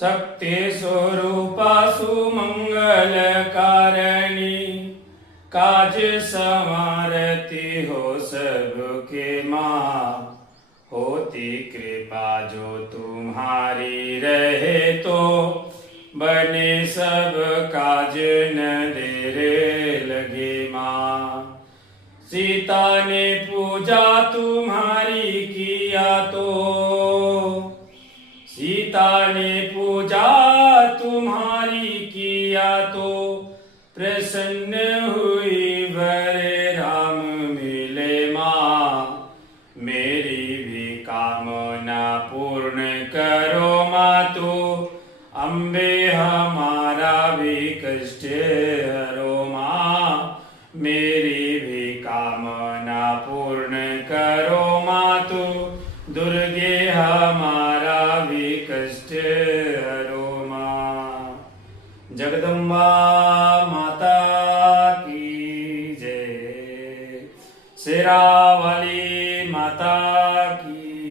शक्ति स्वरूपा सुमंगल कारणी, काज संवारती हो सबके माँ। होती कृपा जो तुम्हारी रहे तो, बने सब काज न देरे लगे माँ। सीता ने पूजा तुम्हारी किया तो, सीता ने पूजा तुम्हारी किया तो, प्रसन्न हुई वरे राम मिले माँ। मेरी भी कामना पूर्ण करो मातु, अम्बे हमारा भी कष्ट हरो माँ। मेरी भी कामना पूर्ण करो मातु, दुर्गे हमारा भी कष्ट हरो माँ। जगदम्बा माता की जय, शेरावाली माता की